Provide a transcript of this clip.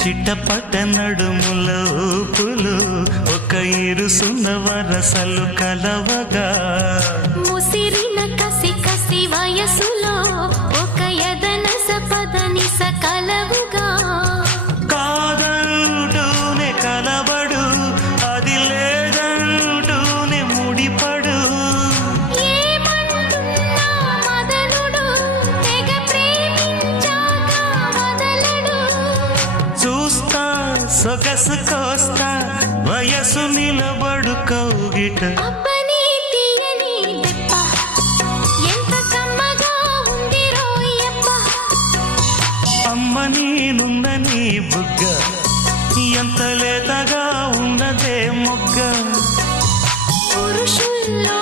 చిట్టపట్ట నడుముల ఊపులు ఒక ఇరుసున్న వరసలు కలవగా ముసిరిన కసి కసి వయసులో ఒక యదన సపదని సకలవుగా కాదంటూనే కలబడు అది లేదంటూనే ముడిపడు ఏమంటున్నా మదనుడు తెగ ప్రేమించాక వదలడు చూస్తా సొగసు కోస్తా వయసు నిలబడు కౌగిట అబ్బని తీయని దెబ్బ ఎంత కమ్మగా ఉంది రోయప్ప అమ్మ నేనున్న నీ బుగ్గ ఎంత లేతగా ఉన్నదే మొగ్గ పురుషుల్లో